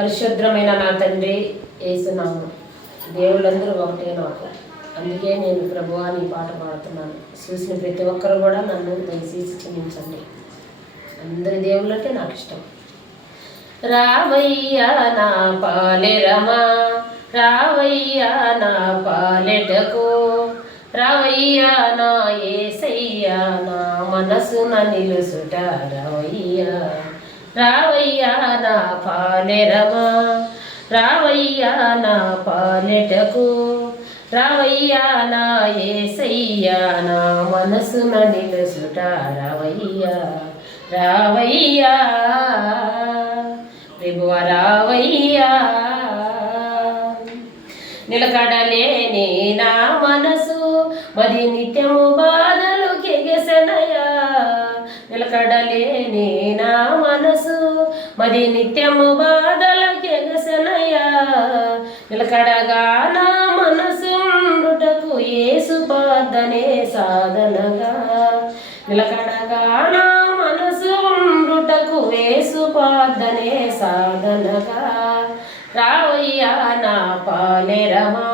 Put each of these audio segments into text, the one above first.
పరిశుద్ధమైన నా తండ్రి యేసునామం. దేవుళ్ళందరూ ఒకటే నాకు. అందుకే నేను ప్రభువా నీ పాట పాడుతున్నాను. చూసిన ప్రతి ఒక్కరు కూడా నన్ను దయచేసి క్షమించండి. అందరి దేవుళ్ళంటే నాకు ఇష్టం. రావయ్యా నా పాలెరమా, రావయ్యా నా పాలెటకు, రావయ్యా నా యేసయ్యా నా మనసున నిలుసుట, రావయ్యా రావయ్యా నా పాలెరమా, రావయ్యా నా పాలెటకు, రావయ్యా నా యేసయ్యా నా మనసున నిలుసుట, రావయ్యా రావయ్యా ప్రభువా రావయ్యా. నిలకడలేని నా మనసు మరి నిత్యము బాధలు కెగెసనయా, నిలకడలేని నా మనసు మరి నిత్యము బాధలు కెగెసనయా, నిలకడగా నా మనసు ఉండుటకు యేసు పాదనే సాధనగా, నిలకడగా నా మనసు ఉండుటకు యేసు పాదనే సాధనగా, రావయ్యా నా పాలెరమా,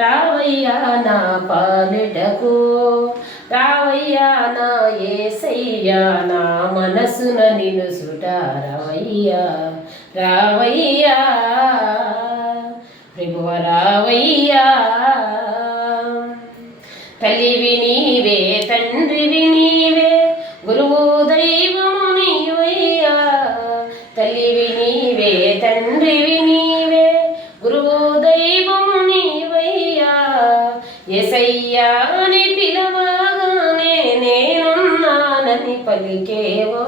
రావయ్యా నా పాలెటకు, రావయ్యా నా యేసయ్యా నా మనసున నిలుసుట, రావయ్యా రావయ్యా ప్రభువ రావయ్యా. తల్లివి నీవే, తండ్రివి నీవే, గురువు దైవము నీవయ్యా. తల్లివి నీవే, తండ్రివి నీవే, గురువు దైవము నీవయ్యా. యేసయ్యా అని పిలవగానే నేనున్నానని పలికేవో,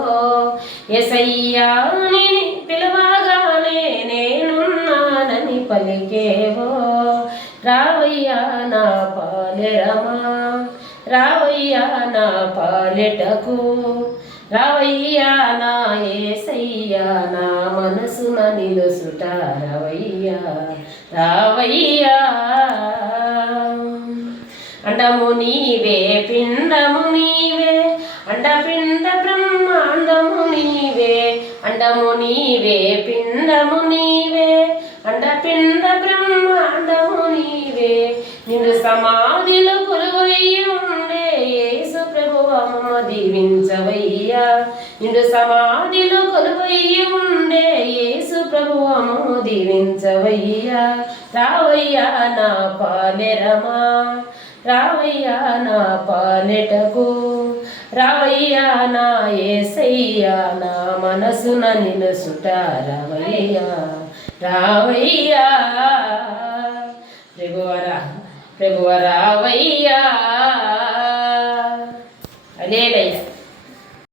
యేసయ్యా అని పిలవగానే నేనున్నానని పలికేవో, రావయ్యా నా పాలెరమా, రావయ్యా నా పాలెటకు, రావయ్యా నా యేసయ్యా నా మనసున నిలుసుట, రావయ్యా రావయ్యా. అండము నీవే, పిండము నీవే, అండపిండ బ్రహ్మాండము నీవే, అండము నీవే, పిండము నీవే, అండపిండ బ్రహ్మాండము నీవే. నిన్ను సమాధిలో కొలువై ఉండే యేసు ప్రభువా మమ్మ దీవించవయ్యా, నిన్ను సమాధిలో కొలువై ఉండే యేసు ప్రభువా మమ్మ దీవించవయ్యా. రావయ్యా నా పాలెరమా, రావయ్యా నా పాలెటకు, రావయ్యా నా యేసయ్యా నా మనసున నిలుసుట, రావయ్యా రావయ్యా ప్రభువ రావయ్యా. అలేలయ్యా.